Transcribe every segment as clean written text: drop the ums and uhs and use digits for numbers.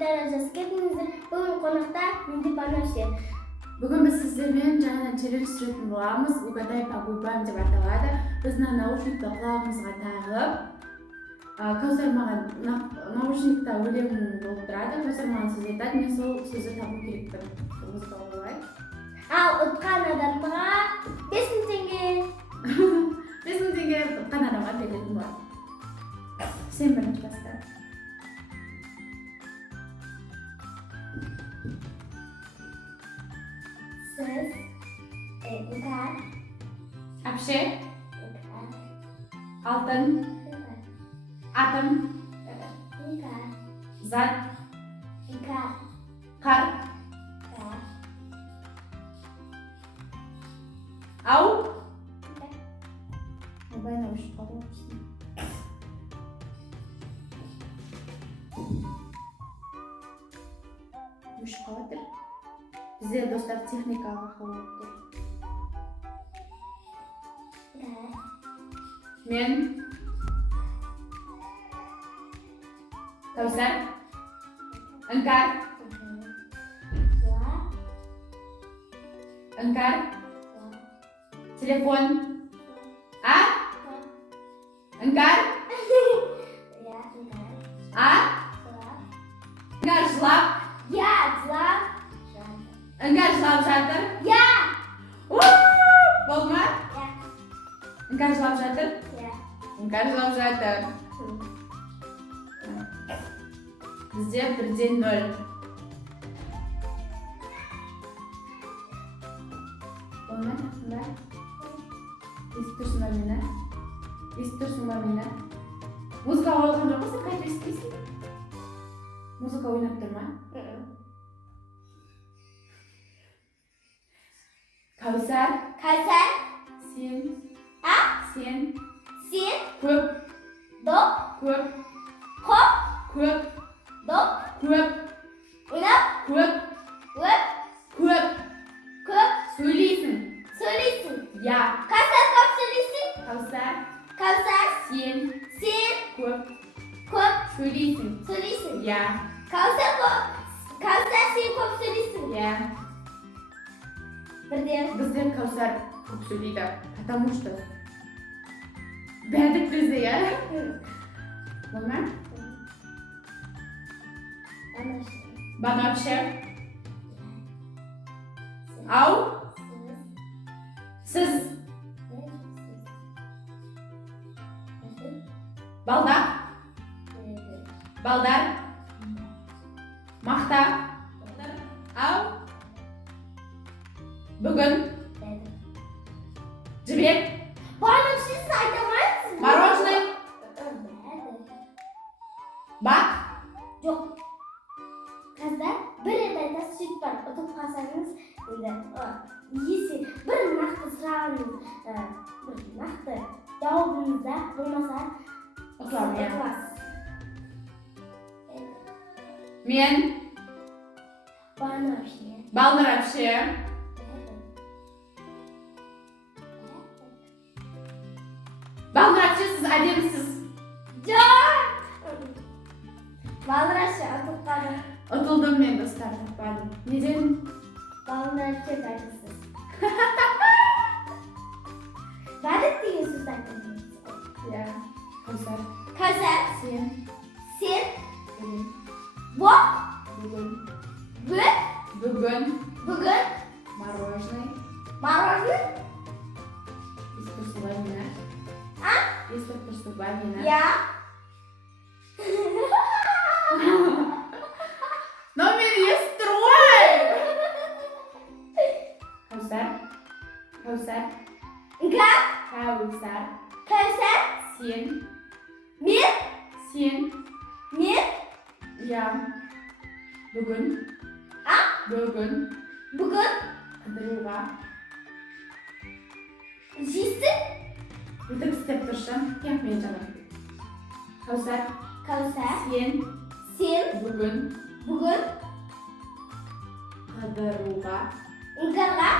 комментария жазып кетіңіздер. Бүгін қонақта менде Балнур. Бүгін біз сіздермен жаңадан челлендж түсіретін боламыз. Угадай Губам деп аталады. Біз наушникті құлағымызға тағып, Кәусар маған наушникта өлең болып тұрады. Кәусар маған сөз айтады, мен сол сөзді табу керекпін. Музыка болай. Ал ұтқан адамға 5000 теңге. 5000 теңге ұтқан адамға беретін болады. Сен бірінші баста. Сіз ұтар. Әпше. Алтын. Атом. Зат. Қар. Ау. Обай наушник қалып жүрсің. Үш қалатыр. Бізде достар техникаға қалып тұр. Мен. Кәусар. Іңкар. Іңкар. Телефон. А? Іңкар. А? Іңкар жылап. Я, жылап. Іңкар жылап жатыр. Я. Болды ма? Я. Іңкар жылап жатыр. Я. Іңкар жылап жатыр. Бізде 1-ден 0. Болма, тақсыңдар. Естіп тұрсың ба мені? Естіп тұрсың ба мені? Музыка ойылған жоқ па, сен қайтып естіпейсің? Музыка ойнап тұр ма? Кәусар. Кәусар. Сен. А? Сен. Сен. Көп. Доп. Көп. Хоп. Көп. Доп. Көп. Ойнап. Көп. Өп. Көп. Көп. Сөйлейсің. Сөйлейсің. Я. Кәусар көп сөйлейсің. Кәусар. Кәусар. Сен. Сен. Көп. Көп. Сөйлейсің. Сөйлейсің. Я. Кәусар көп. Кәусар сен көп сөйлейсің. Я. Бірден. Бізде Кәусар көп сөйлейді. Потому что бәрдік бізде, я? Болма? Банапше. Ау. Сіз. Балдар. Балдар. Мақта. Ау. Бүгін. Жібек. Балнур, сіз айтамайсыз? Мороженое. Бақ. Жоқ. Қазір бір рет айтасыз, сөйтіп барып ұтып қалсаңыз, есі бір нақты сұрағыңыз, бір нақты жауабыңызда болмаса ұтыласыз. Мен. Балнур әпше. Балнур әпше, сіз әдемісіз. Жоқ! Балнур әпше ұтылғаны. Ұтылдым мен, достар, ұтпадым. Неден? Балнур әпше айтасыз. Бәрік деген сөз айтасыз. Я. Кәусар. Кәусар. Сен. Сен. Бүгін. Боқ. Бүгін. Бүт. Бүгін. Бүгін. Мороженое. Мороженое. Естіп тұрсың ба мені? А? Естіп тұрсың ба мені? Я. Но мен естіп тұр ғой! Кәусар. Кәусар. Іңкәр. Кәусар. Кәусар. Сен. Мен. Сен. Мен. Я. Бүгін. А? Бүгін. Бүгін. Қыдыруға. Жейсің? Өтіп істеп тұрсың. Кем мен жаным. Кәусар. Кәусар. Сен. Сен. Бүгін. Бүгін. Қыдыруға. Іңкәрға.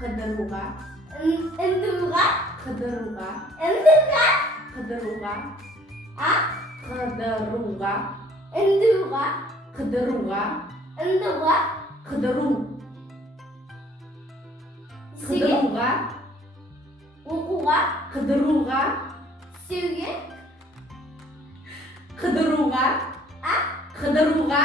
Қыдыруға. Үндіруға. Қыдыруға. Үндіруға. Қыдыруға. А? Қыдыруға. Үндіруға. Қыдыруға. Ындыға. Қыдыру. Істеуге. Қыдыруға. Оқуға. Қыдыруға. Істеуге. Қыдыруға. А? Қыдыруға.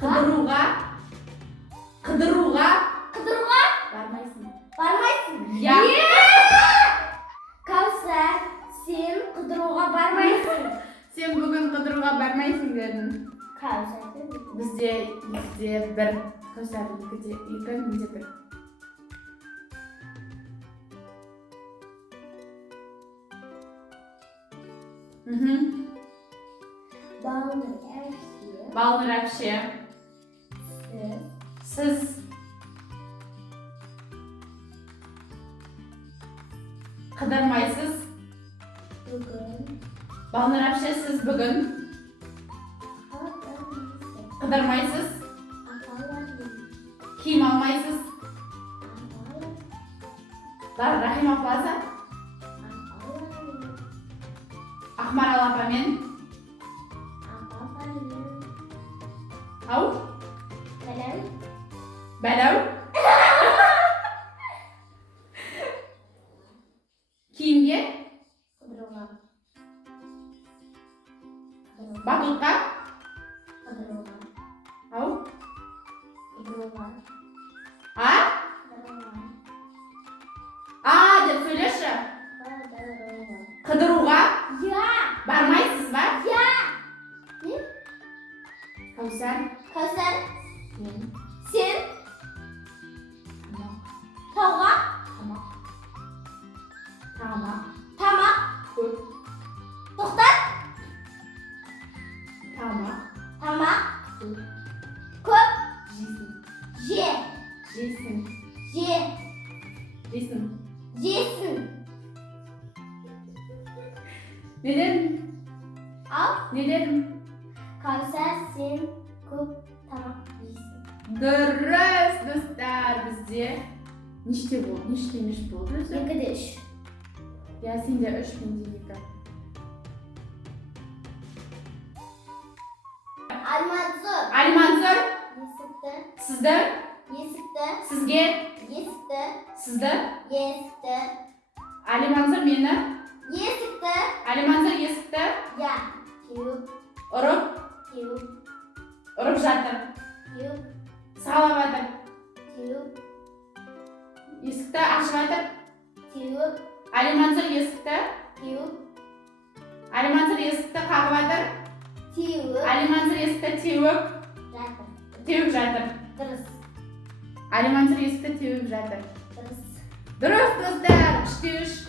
Қыдыруға. Қыдыруға. Қыдыруға. Бармайсың. Бармайсың. Я. Кәусар, сен қыдыруға бармайсың. Сен бүгін қыдыруға бармайсың дедің. Кәусар. Бізде бір. Кәусар екі, менде бір. Балнур әпше. Балнур әпше. Сіз. Қыдырмайсыз. Бүгін. Балнур әпше, сіз бүгін. Қыдырмайсыз. Киім алмайсыз. Рахим апасы. Ақмарал апамен. Ау? Сәлем. Бәләу. Киімге. Қыдыруға. Батутқа. Қыдыруға. Ау? Қыдыруға. А? А деп сөйлеші. Қыдыруға. Я. Бармайсыз ба? Я. Не? Кәусар. Кәусар. Мен. Сен. Тамақ. Тауға. Тамақ. Тамақ. Тамақ. Көп. Тоқтат. Тамақ. Тамақ. Көп. Көп. Жейсің. Же. Жейсің. Же. Жейсің. Жесін. Не дедің? Ал. Не дедің? Кәусар, сен көп тамақ жейсің. Дұрыс, достар, бізде неште болды? Неште болды өзі? 2-де 3. Я, сенде 3, менде 2. Альмансұр. Альмансұр. Есікті. Сізді. Есікті. Сізге. Есікті. Сізді. Есікті. Альмансұр мені. Есікті. Альмансұр есікті. Я. Теуіп. Ұрып. Теуіп. Ұрып жатыр. Теуіп. Сағалап жатыр. Теуіп. Есікті ашып жатыр. Теуіп. Альмансұр есікті. Теуіп. Альмансұр есікті қағып жатыр. Теуіп. Альмансұр есікті теуіп. Жатыр. Теуіп жатыр. Дұрыс. Альмансұр есікті теуіп жатыр. Дұрыс. Дұрыс, достар. 3-те 3.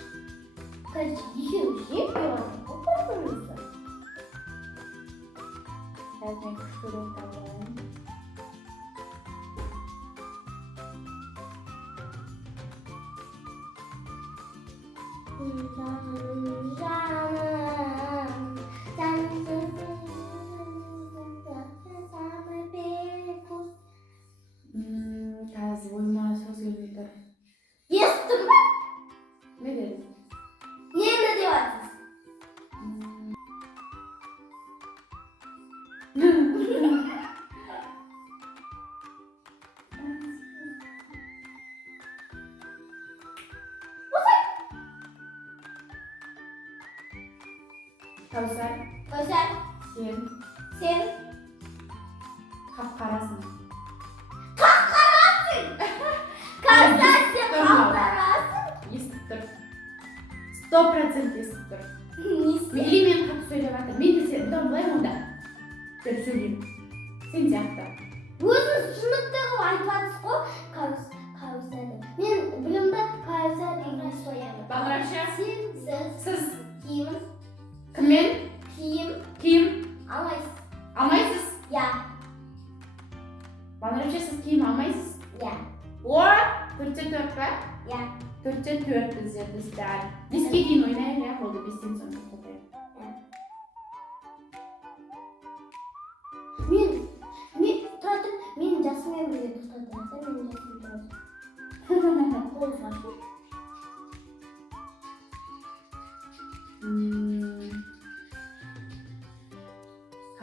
Екеуі жеп қойған. Оқырмызды. Қазір мен күшкөлек табылайын. Қазір ойыма сөз келмей тұр. Естің бе? Не дедің? Нені деп жатсыз? Кәусар, Кәусар, сен қап-қарасың. қақ-қарасың! Кәусар, сен қақ-қарасың! Естіп тұр. 100% естіп тұр. Несі? Или мен қатты сөйлеп жатыр. Мен де сен бұдан былай онда деп сөйлеймін. Сен сияқты. Өзіңіз түсінікті қылып айтып жатсыз ғой, Кәусар. Мен білімді Кәусар деген соямын. Балнур әпше, сіз киім кіммен? Киім алмайсыз. алмайсыз? Я. Балнур әпше, сіз киім алмайсыз? Я. О, 4-те 4 па? Я. 4-те 4 бізде, достар. 5-ке дейін ойнайық, я болды, 5-тен соң тоқтайық. Тұратын, мен жасыммен бірге тоқтатырасың, мен жасым тұрасың. Қолыңызға.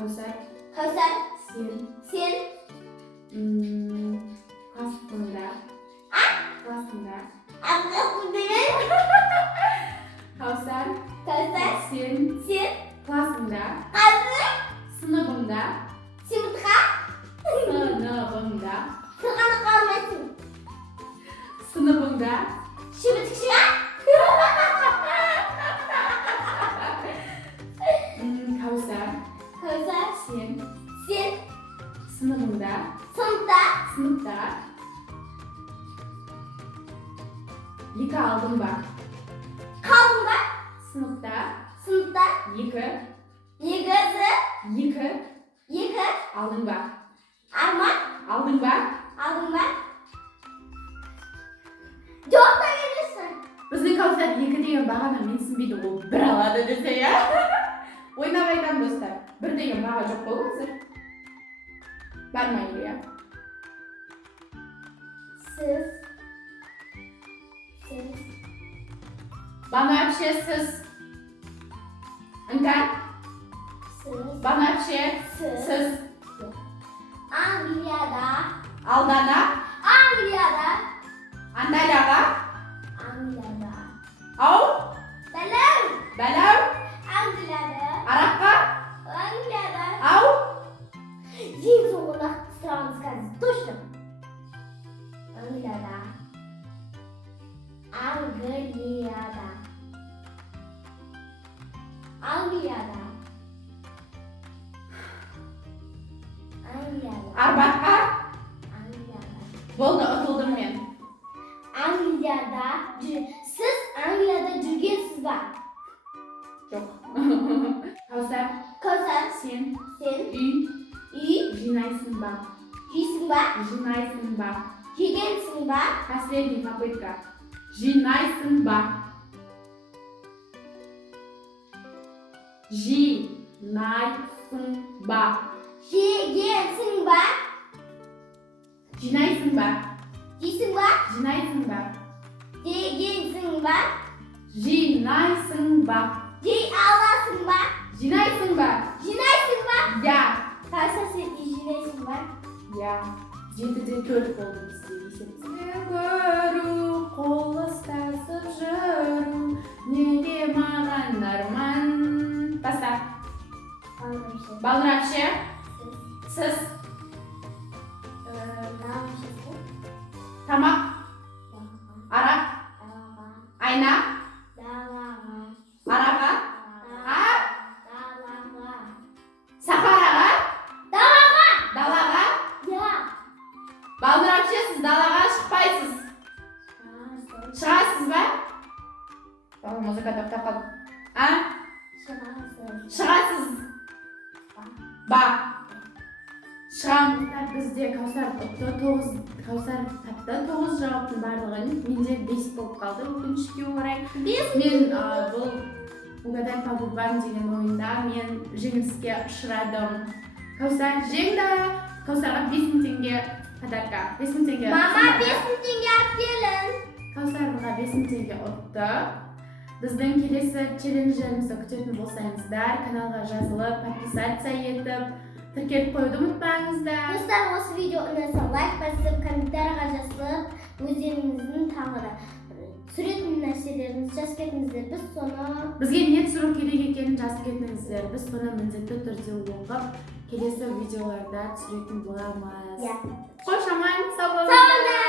Каусар. Каусар. Сен. Сен. Классыңда. Классыңда. Каусар. Каусар. Сен. Классыңда. Сыныбыңда. Сыныпқа. Сыныбыңда. Сырғаны қалмайсың. Сыныбыңда. Шыбытықшыға. Каусар. Каусар. Сен. Сыныбыңда. Сыныпта. Екі алдың ба? Қалдың ба? Сыныпта. Екі. Екі. Алдың ба? Арма. Алдың ба? Жоқта келесің. Біздің Каусар екі деген бағаны менсінбейді, ол бір алады десе, я? Ойнап айтам, достар. Бір деген баға жоқ қой қазір. Бармайды, я? Сіз. Бана вообще сіз. Іңкәр? Бана вообще сіз. Англияда. Алдана? Анталияға? Ау? Бәләу? Араққа? Ау? Ең соңғы нақты сұрағыңыз қазір. Точно. Англияда. Арбатқа? Болды, ұтылдым мен. Сіз Англияда жүргенсіз ба? Жоқ. Каусар. Сен. Үй. Жинайсың ба? Жинайсың ба? Жегенсің ба? Последний попытка. Жинайсың ба? Жинайсың ба? Жегенсің ба? Жинайсың ба? Жейсің ба? Жинайсың ба? Жегенсің ба? Жинайсың ба? Жей аласың ба? Жинайсың ба? Я. Каусар, сен жинайсың ба? Я. 7-де 4 болды бізде есепсіз. Көру, қол ұстасып жүру, неге маған арман? Баста. Балнур әпше. Сіз. Тамақ. Арақ. Айна. Араға. Сахараға. Далаға. Балнур әпше, сіз далаға шықпайсыз. Шығасыз ба? Музыка тоқтап қалды. Шығасыз ба? Шығам. Бізде Каусар тапты 9 жауаптың барлығын. Менде 5 болып қалды өкінішке орай. Мен бұл Угадай Слово деген ойында мен жеңіліске ұшырадым. Каусар жеңді. Каусарға 5000 теңге подарка. 5000 теңге. Мама, 5000 теңге алып келін. Каусарға 5000 теңге ұтты. Біздің келесі челленджерімізді күтетін болсаңыздар, каналға жазылып, подписация етіп, тіркеліп қоюды ұмытпаңыздар. Достар, осы видео ұнаса лайк басып, комментарийға жазылып, өздеріңіздің тағы да түсіретін нәрселеріңізді жазып кетіңіздер. Біз соны бізге не түсіру керек екенін жазып кетіңіздер. Біз соны міндетті түрде оқып, келесі видеоларда түсіретін боламыз. Қош аман, сау болыңыздар.